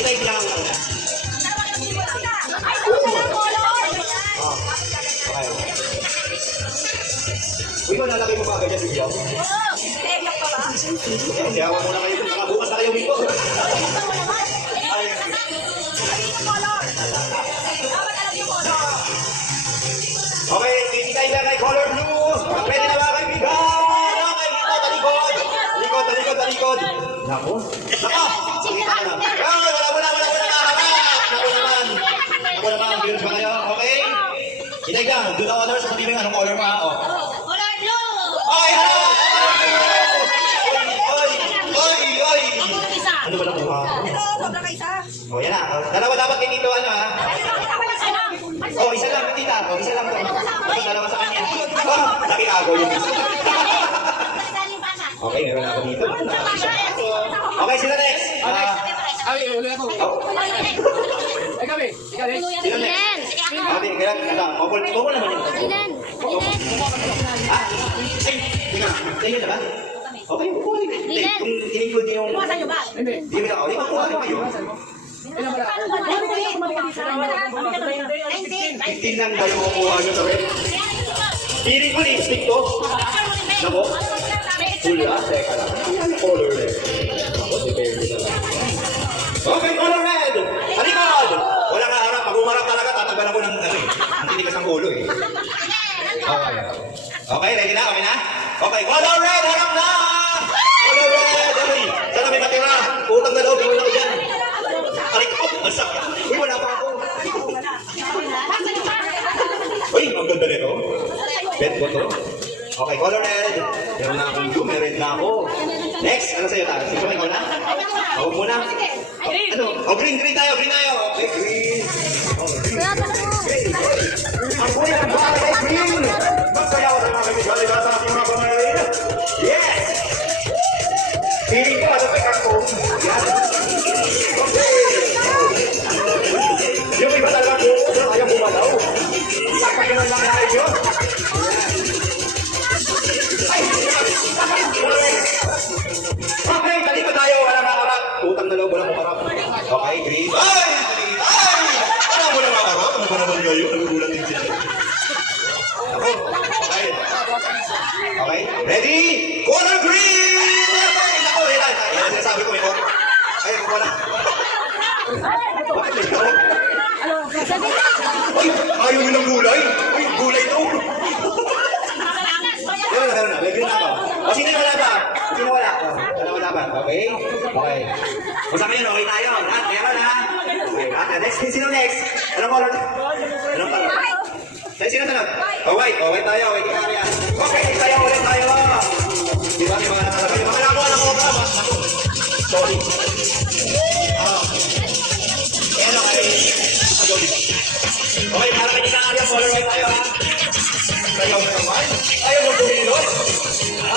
Itay lang. Okay. Uy, nalagay mo ba agad yan, Bigyaw? Oo! Teka pa ba? Siyawa mo na kayo. Nakabukas na kayo, Bigyaw. Okay, bibigay lang kay color blue. Pwede na ba kaibigan? Okay, dito, talikod. Talikod. Naku. Naka! Ako naman, girls ba kayo? Okay? Itay ka, do the honors. Sabihin anong color mo ha? Color blue! Okay, ha? Oy! Ano ba nakuha? Ito, sobra ka isa. O, yan na. Dalawa dapat kayo dito, ano ha? Oh, isa lang, tita. Oh, isa lang to. Ito, dalawa sa kanya. Oh, laki ako yun. Okay, meron ako dito. Okay, sila next. Ulit ako. Ikaw eh. Sino next? Okay, kailan? Kumul naman yun. Ah? Ay, teka. Sa'yo na ba? Okay, kumul. Hindi, kung tinigod niyo yung... Iwasan nyo ba? Hindi. Hindi mo na ako. Di ba kuha kayo? Ilan ba? 15 lang tayo kukuha nyo sa red. Piling ko lipstick to. Nako. Pula. Teka lang. Ano color red? Ako, depende na lang. Okay, color red! Halikod! Wala nga harap. Pag umarap talaga, tatanggal ako ng ano eh. Ang tinigas ng ulo eh. Okay. Okay, ready na? Okay na? Okay, color red! Harap na! Color red! Dali! Sana may matira! Utang na loob. Gawin ako dyan. Halikod! Masak! Uy, wala pa ako. Uy, ang ganda nito. Bet ko to. Okay, color red. Meron na akong blue, may red na ako. Next, ano sa'yo tayo? Sige, ikaw na? Ako muna. Ano? Oh, green tayo. Okay, green. Ang buhay ng bahay ay green. Magsayaw sa mga kamigali sa ating mga pamayarin. Yes! Piling ko, ano kay Kakong? Yan. Okay. Yung iba talaga po, ayaw bumalaw. Sakpakinan lang na kayo. Okay, taliko tayo. Wala makarap. Utang na loob, wala makarap. Okay, green. Ay! Wala mo na makarap. Ano ba naman kayo? Nagugulat din sila. Ako. Okay. Okay. Ready? Color green! Ako, ready. Yan ang sinasabi ko, ito. Ay, ako wala. Bakit ito? Ay, ayaw mo ng gulay? Ay, gulay ito. Meron na. May green ako. O, sino yung wala ba? Sino wala? Wala ba? Okay? Okay. O sa ngayon, okay tayo. Lahat, meron ha? Okay, lahat. Next, sino next? Anong color? Anong color? Sino sunod? Oh, white. Oh, white tayo. White tayo yan. Okay, tayo ulit tayo. Diba? May mga nakalagay. May mga nakuha ko ba? Sorry. Ayan lang kayo. Okay, para kayo sa area. Color white tayo ha? Ayaw mo naman? Ayaw mo bumilos?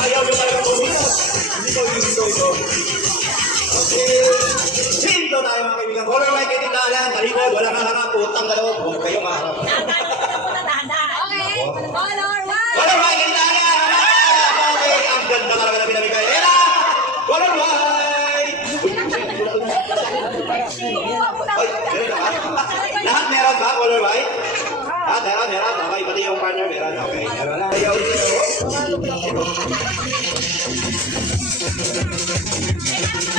Ayaw mo talaga bumilos? Ito. Okay. Hinto tayo mga kaibigan. Color white kayo tindahan. Talikod, wala kang harap. Utang ka loob. Huwag kayong harap. Color white kayo tindahan. Okay. Ang ganda talaga na pinamigay. Era! Color white! Ay, meron na ba? Lahat meron ba? Color white? Meron. Okay, pati yung partner meron. Okay, meron na. Ayaw dito.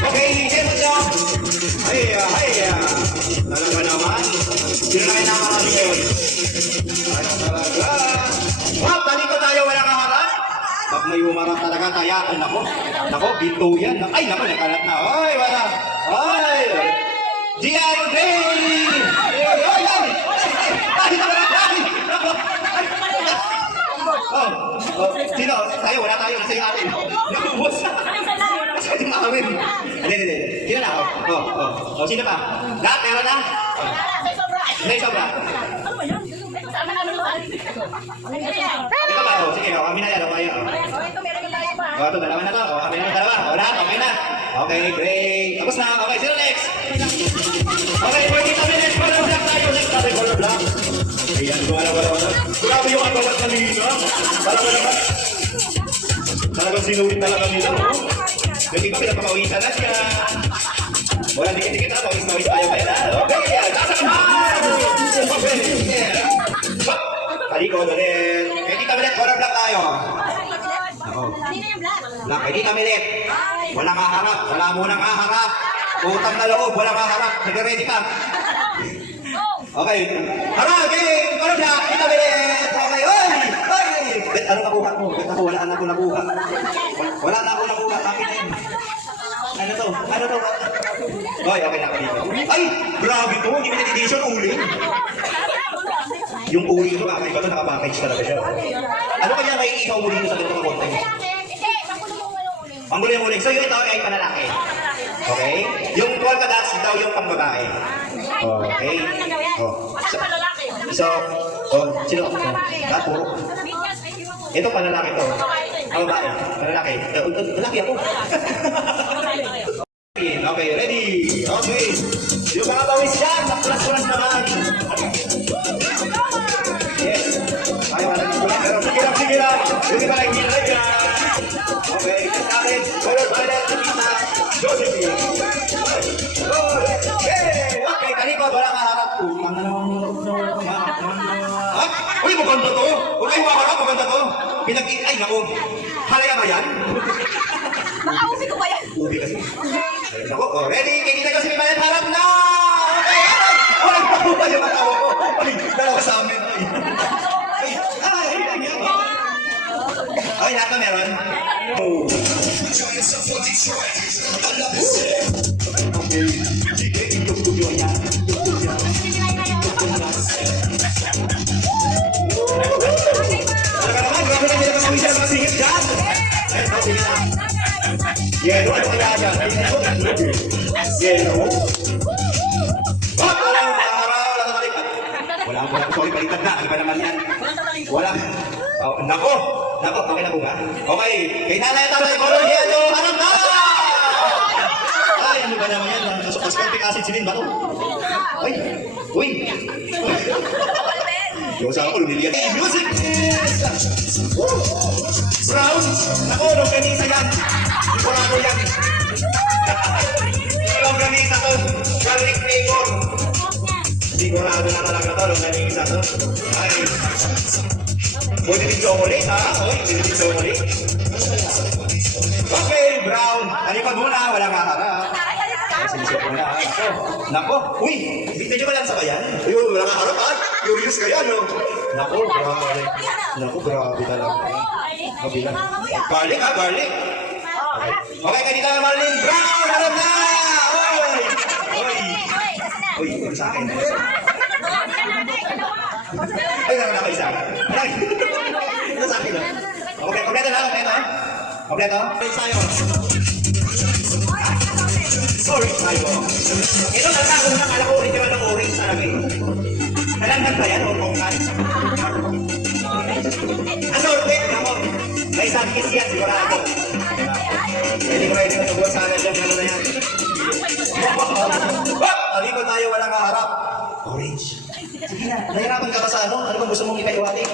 Okay, hingin mo siya. Ay. Talaga naman. Sino na kayo nakarami ngayon? Ay, talaga. Wap, taliko tayo. Wala kang harap. Pag may umarap talaga, tayakan ako. Nako, ginto yan. Ay, nako, nakalat na. Ay, wala. Ay. G.I. Day! Ay! Sino? Tayo, wala tayo. Nasa yung atin. Nakubos. Nasa ating makawin. Hindi. Sino na? Oh, sino pa? Lahat, meron na? May sobra. Ito ba? Sige, kami na yan. Ito, dalawa na to. Kami na dalawa. Wala, okay na. Okay, great. Tapos na. Okay, sino next? Okay, 40 minutes. Color black tayo. Next natin, color black. Ayan, wala. Grabe yung agawan kanina. Talagang sinulit talaga nila. Hindi ko pinapamawisan na siya. Walang dikit-dikit ha. Pawis tayo kayo na. Okay, yan. Nasa naman! Okay, yeah. Hop! Talikod ulit. Kay Tita Milet, walang black tayo. Kanina yung black. Black, kay Tita Milet. Walang kaharap. Wala munang kaharap. Utang na loob, walang kaharap. Nag-ready ka. Okay. Harap, okay. Walang black. Tita Milet. Okay, oy! Oy! Ano nakuha mo? Ba't ako? Wala na ako nakuha. Wala na ako nakuha. Akin na yun. Ano to? Ano to? Oy, okay na ako dito. Ay! Grabe to! Limited edition uling. Yung uling ito, kakaiba to, naka-package talaga siya. Ano kaya may ikaw uling sa ganitong konti? Ang gulo yung uling. So yung ito ay panlalaki. Okay? Yung polka dots daw yung pangbabae. Okay? Oh. So, oh, sino? Puro. Ito panlalaki to. Ang babae. Panlalaki. Lalaki ako. Okay, ready? Okay. Yung mga bawis dyan, naklas-kulas naman. Yes. Ayaw ka natin kulang. Pero sige lang, sige lang. Hindi pa lang hinay dyan. Okay, kasi natin. Pero pwede kita. Josephine. Okay, kalikod. Wala kaharap. Utang na naman. Ha? Uy, maganda to. Huwag kayo makarap, maganda to. Ay, naku. Halaya ba yan? Makauwi ko ba yan? Ubi kasi. Naku, oh, ready? Kikita ko si Mimanet, harap na! Okay, ay! Walang pakuha yung matawa ko. Ay, dalawa sa amin. Ay, lahat na meron. Oh. Okay. Sige, inyong studio yan. Talaga naman, grabe na nila mga mga singit dyan. Eto, sige na. Yelo, ano kaya dyan? Yelo. Walang araw, walang nakalipat. Walang, sorry, baliktad na. Ano ba naman yan? Walang. Oh, nako, okay na po ba? Okay, kay nanay tatay ko, yelo, harap na! Ay, ano ba naman yan? Mas konting acid silin ba ito? Ay, uy. Yung sa ako, lumiliyan. Hey, music is... Brown! Ako, nung kanisa yan. Sigurado yan. Nung kanisa to. Garlic flavor. Sigurado na talaga to. Nung kanisa to. Ay. Pwede din chocolate, ha? Oy, pwede din chocolate. Okay, brown. Halipad muna. Walang kaharap. Sinisip ko na. Nako, uy, medyo ba lang sa bayan? Ayun, wala nga harap ha? Curious kaya, no? Nako, grabe. Nako, grabe talaga. Kabilang. Garlic ha, garlic. Okay, kanina na Marlene Brown, harap na! Oy! Oy! Uy, ito sa akin. Ay, naman ako isa. Ay! Ito sa akin, no? Okay, kompleto na, kompleto. Kompleto? Ensayo. Sorry, tayo. Ito talaga kung nakala ko original ng orange talaga eh. Nalangan ba yan o kongkan? Assorted ako. May sabkis yan sigurado. Hindi ko ready na tubuan sana dyan. Ano na yan? Taliko tayo walang kaharap. Orange. Sige na, nahirapan ka ba sa ano? Ano bang gusto mong ipaiwati?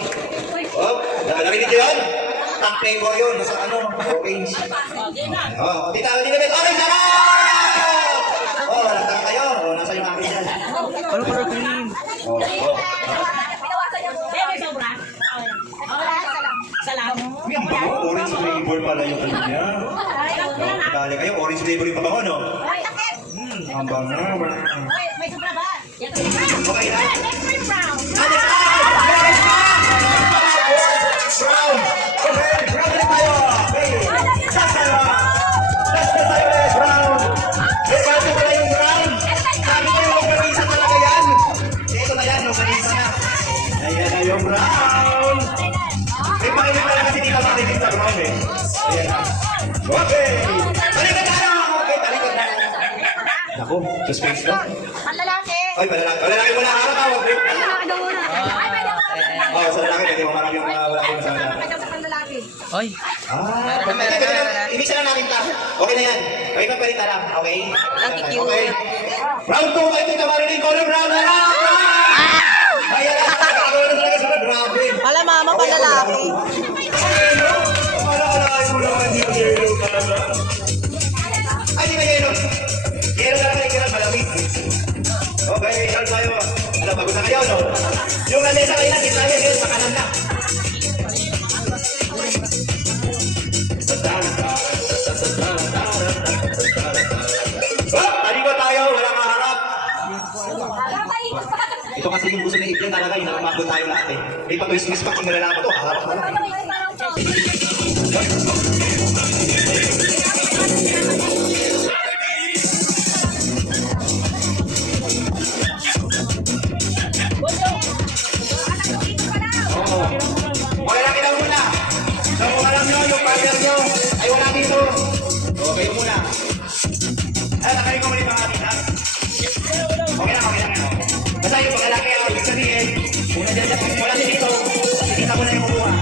Oh, narinig nyo yun? Top flavor yun. Nasa ano? Orange. Oh, tita, hindi namin. Orange na lang! Oh, nagtaka kayo. Oh, nasa yung akin yan. Ano para green? Oh, oh. Orange flavor pala yung ano niya. Dali kayo, orange flavor yung pabango, no? Ang bango. May sobra ba? Okay na. Brown. Brown! Okay, brown na tayo! Okay! Last tayo! Last na tayo ulit, brown! May bago pala yung brown! Sabi ko yung longganisa talaga yan! Ito na yan, longganisa na! Ayan na yung brown! May pakinig pala kasi dito makinig sa brown eh. Ayan na. Okay! Talikod tayo! Okay, talikod na! Naku, suspense ko. Panlalaki. Ay, palalaki mo na harap ha! Wag break! Oh, sa lalaki, pwede mo marami yung wala kayo sa lalaki. Panlalaki. Oy. Ibig na natin ta. Okay na yan. Okay pa pwede tarap. Okay? Thank you. Okay. Round 2, ay Tita Marilyn Color Brown na lang! Ayan na, nakakagawa na talaga sila. Grabe. Wala mama, panlalaki. Ayelo? Wala, hindi ko yelo talaga. Ay, di ba yelo? Yelo na lang, yun, oh. Yung lamesa kayo na, gitna yun, sa kanan na. Talikod tayo, walang kaharap. Ito kasi yung gusto ni Itin talaga, inamago tayo lahat eh. May pag-twist-twist pa, kung nalalaman to, kaharap na lang. Oo. Okay lang, kita muna. So kung alam nyo, yung partner nyo ay wala dito. So kayo muna. Ay, nakaling ko muli mga kapita. Okay lang, okay lang. Basta yung pagkalaki ako, ibig sabihin, kung nandiyan siya, wala siya dito, kita mo na yung kumuha.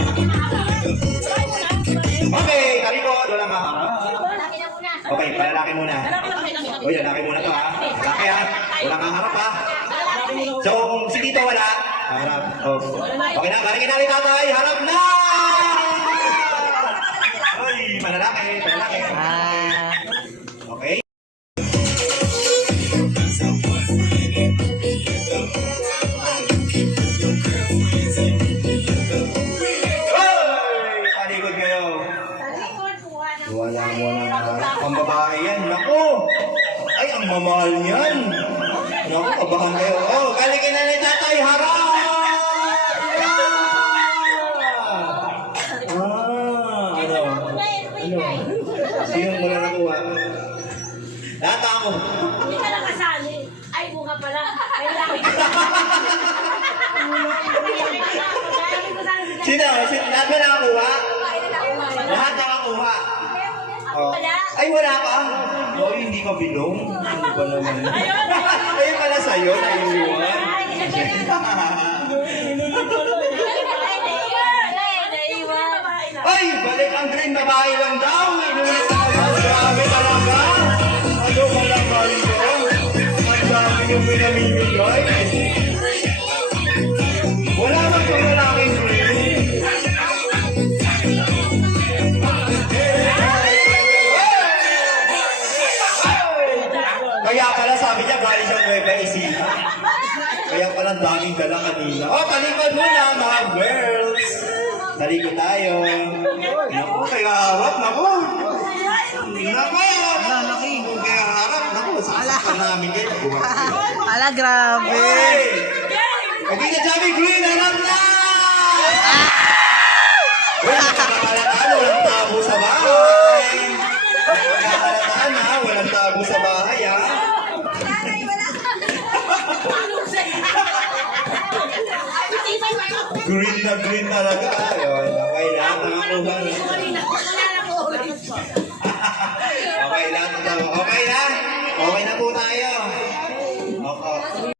Okay, talikod, wala maharap. Okay, palalaki muna. O, yun, lalaki muna to ha. Lalaki ha. Walang kaharap ha. So, kung si dito wala, harap. Oh. Okay na, balikin natin tatay. Harap na! Uy, malalaki, malalaki. Okay. Uy, palikod kayo. Wala ang babae yan. Naku! Ay, ang mamahal niyan. Naku, kabahan kayo. Oh, balikin na ni tatay. Harap! Ano? Ano? Sino mo na nakuha? Lahat ako. Hindi ka nakasali. Ay, bunga pala. Ay, laki. Sino? Lahat mo na nakuha? Lahat nakakuha. Oh. Ay, wala ka? Oh, hindi ka bilong. Hindi ba naman? Ayun pala sa'yo, naiiwan. Ay, balik ang green babae lang daw. Inulit talaga. Grabe talaga. Ano ba naman ko? Ang dami yung pinamimigay. Wala man pang lalaking green. Kaya pala sabi niya, galing siyang Nueva Ecija. Kaya pala ang daming dala kanina. Oh, talikod muna mga girls. Talikod tayo. Naku, kaya harap, naku. Naku, naku. Kaya harap, naku. Sasaktan namin kayo. Ala, grabe. Hey! Hindi na Jamie Green, harap na! Wala ka nakalataan, walang tabo sa bahay. Nakalataan ha, walang tabo sa bahay ha. Green talaga. Ayun, okay lahat nakakuha na. Okay lahat. Okay na? Okay na po tayo. Okay.